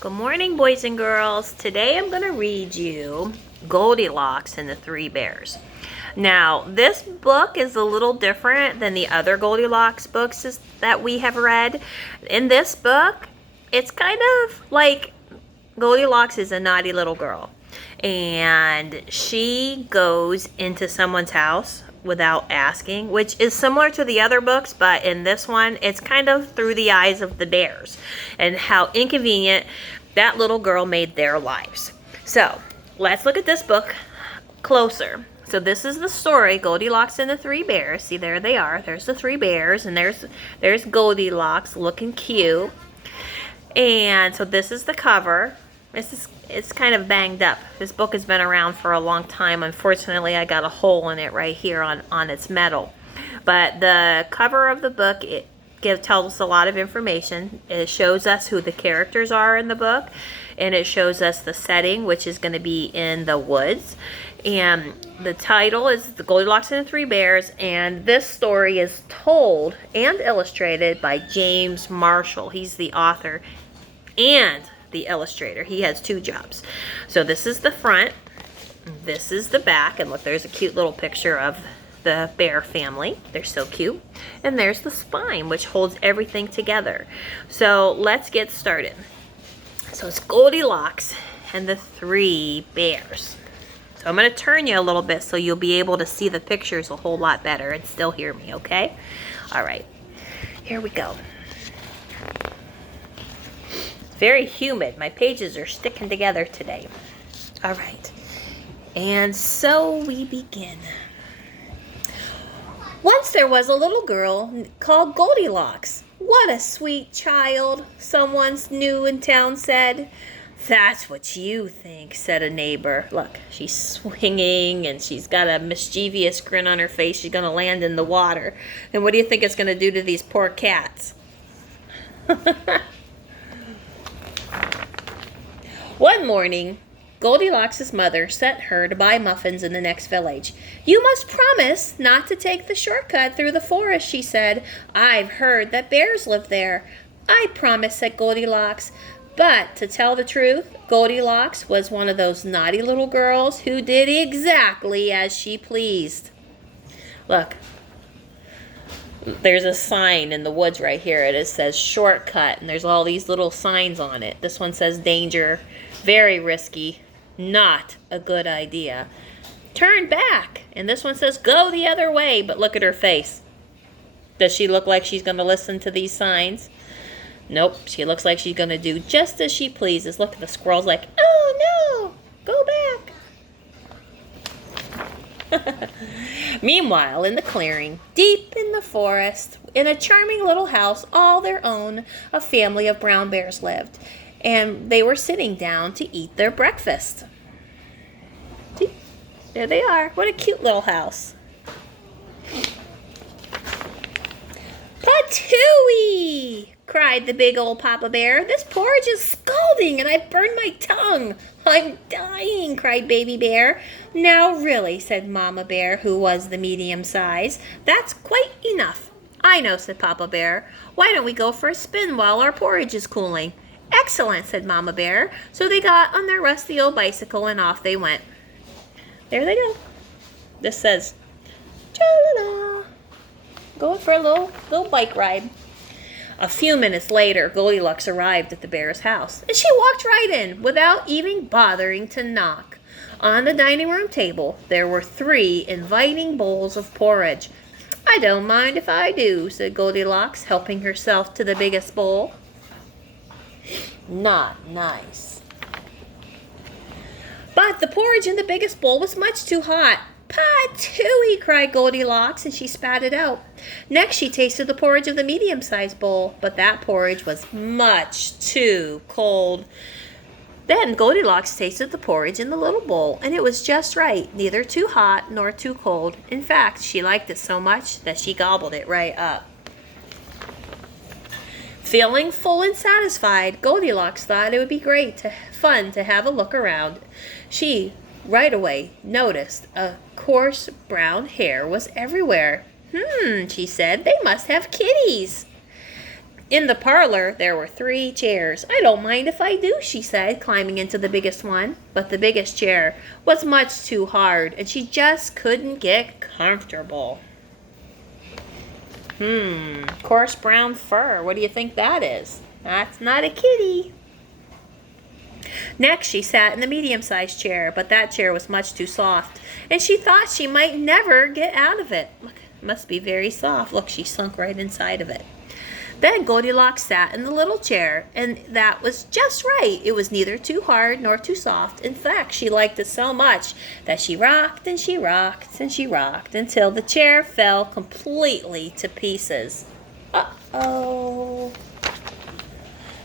Good morning, boys and girls. Today I'm going to read you Goldilocks and the Three Bears. Now, this book is a little different than the other Goldilocks books that we have read. In this book, it's kind of like Goldilocks is a naughty little girl, and she goes into someone's house without asking, which is similar to the other books, but in this one, it's kind of through the eyes of the bears and how inconvenient that little girl made their lives. So, let's look at this book closer. So this is the story, Goldilocks and the Three Bears. See, there they are. There's the three bears, and there's Goldilocks looking cute. And so this is the cover. It's kind of banged up. This book has been around for a long time. Unfortunately, I got a hole in it right here on its metal. But the cover of the book, tells us a lot of information. It shows us who the characters are in the book, and it shows us the setting, which is going to be in the woods. And the title is The Goldilocks and the Three Bears, and this story is told and illustrated by James Marshall. He's the author and the illustrator. He has two jobs. So this is the front, this is the back, and look, there's a cute little picture of the bear family. They're so cute. And there's the spine, which holds everything together. So let's get started. So it's Goldilocks and the Three Bears. So I'm going to turn you a little bit so you'll be able to see the pictures a whole lot better and still hear me, okay? All right, here we go. Very humid. My pages are sticking together today. All right. And so we begin. Once there was a little girl called Goldilocks. What a sweet child, someone new in town said. That's what you think, said a neighbor. Look, she's swinging and she's got a mischievous grin on her face. She's going to land in the water. And what do you think it's going to do to these poor cats? One morning, Goldilocks' mother sent her to buy muffins in the next village. You must promise not to take the shortcut through the forest, she said. I've heard that bears live there. I promise, said Goldilocks. But to tell the truth, Goldilocks was one of those naughty little girls who did exactly as she pleased. Look, there's a sign in the woods right here. It says shortcut, and there's all these little signs on it. This one says danger, very risky, not a good idea. Turn back, and this one says go the other way, but look at her face. Does she look like she's going to listen to these signs? Nope, she looks like she's going to do just as she pleases. Look, the squirrel's like, oh no, go back. Meanwhile, in the clearing, deep in the forest, in a charming little house all their own, a family of brown bears lived, and they were sitting down to eat their breakfast. See? There they are. What a cute little house. Patooey! Cried the big old Papa Bear. This porridge is scalding and I've burned my tongue. I'm dying, cried Baby Bear. Now really, said Mama Bear, who was the medium size. That's quite enough. I know, said Papa Bear. Why don't we go for a spin while our porridge is cooling? Excellent, said Mama Bear. So they got on their rusty old bicycle and off they went. There they go. This says, cha-la-la. Going for a little bike ride. A few minutes later, Goldilocks arrived at the bear's house, and she walked right in without even bothering to knock. On the dining room table, there were 3 inviting bowls of porridge. I don't mind if I do, said Goldilocks, helping herself to the biggest bowl. Not nice. But the porridge in the biggest bowl was much too hot. Patooey, cried Goldilocks, and she spat it out. Next, she tasted the porridge of the medium-sized bowl, but that porridge was much too cold. Then Goldilocks tasted the porridge in the little bowl, and it was just right, neither too hot nor too cold. In fact, she liked it so much that she gobbled it right up. Feeling full and satisfied, Goldilocks thought it would be fun to have a look around. She right away noticed a coarse brown hair was everywhere. She said, they must have kitties. In the parlor, there were 3 chairs. I don't mind if I do, she said, climbing into the biggest one. But the biggest chair was much too hard, and she just couldn't get comfortable. Coarse brown fur. What do you think that is? That's not a kitty. Next, she sat in the medium-sized chair, but that chair was much too soft, and she thought she might never get out of it. Look, it must be very soft. Look, she sunk right inside of it. Then Goldilocks sat in the little chair, and that was just right. It was neither too hard nor too soft. In fact, she liked it so much that she rocked and she rocked and she rocked until the chair fell completely to pieces. Uh-oh.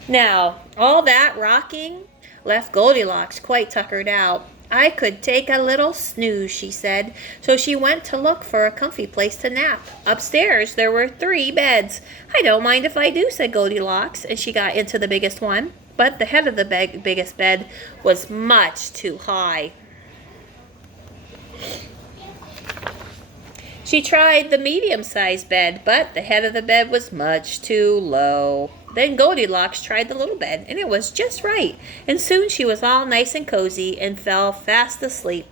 Now, all that rocking left Goldilocks quite tuckered out. I could take a little snooze, she said, so she went to look for a comfy place to nap. Upstairs, there were 3 beds. I don't mind if I do, said Goldilocks, and she got into the biggest one. But the head of the biggest bed was much too high. She tried the medium-sized bed, but the head of the bed was much too low. Then Goldilocks tried the little bed, and it was just right. And soon she was all nice and cozy and fell fast asleep.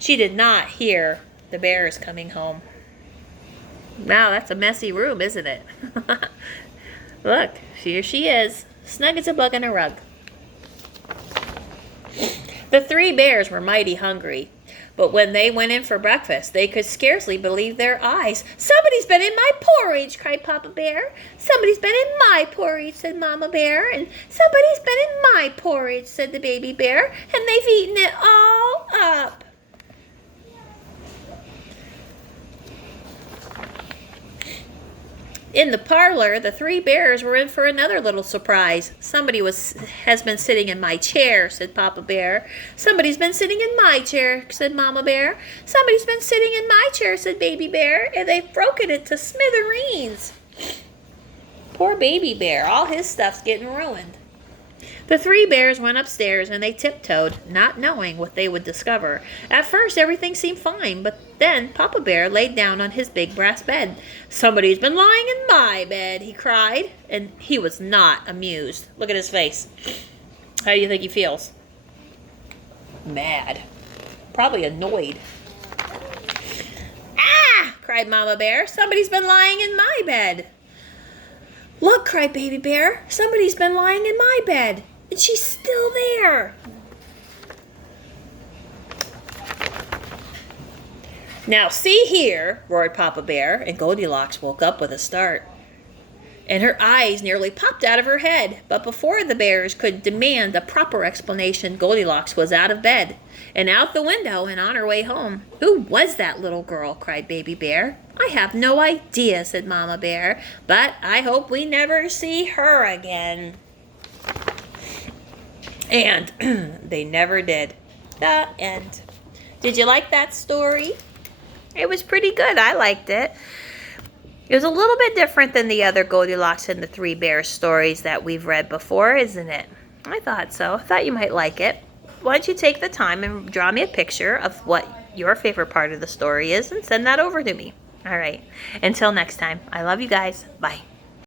She did not hear the bears coming home. Wow, that's a messy room, isn't it? Look, here she is, snug as a bug in a rug. The 3 bears were mighty hungry. But when they went in for breakfast, they could scarcely believe their eyes. "Somebody's been in my porridge," cried Papa Bear. "Somebody's been in my porridge," said Mama Bear. "And somebody's been in my porridge," said the baby bear. "And they've eaten it all up." In the parlor, the 3 bears were in for another little surprise. "Somebody has been sitting in my chair," said Papa Bear. "Somebody's been sitting in my chair," said Mama Bear. "Somebody's been sitting in my chair," said Baby Bear, "and they've broken it to smithereens." Poor Baby Bear, all his stuff's getting ruined. The 3 bears went upstairs and they tiptoed, not knowing what they would discover. At first, everything seemed fine, but then Papa Bear laid down on his big brass bed. "Somebody's been lying in my bed," he cried, and he was not amused. Look at his face. How do you think he feels? Mad. Probably annoyed. "Ah!" cried Mama Bear. "Somebody's been lying in my bed." "Look," cried Baby Bear. "Somebody's been lying in my bed. And she's still there." "Now see here," roared Papa Bear, and Goldilocks woke up with a start. And her eyes nearly popped out of her head. But before the bears could demand a proper explanation, Goldilocks was out of bed and out the window and on her way home. "Who was that little girl?" cried Baby Bear. "I have no idea," said Mama Bear, "but I hope we never see her again." And they never did. The end. Did you like that story? It was pretty good. I liked it. It was a little bit different than the other Goldilocks and the 3 Bears stories that we've read before, isn't it? I thought so. I thought you might like it. Why don't you take the time and draw me a picture of what your favorite part of the story is and send that over to me. All right. Until next time, I love you guys. Bye.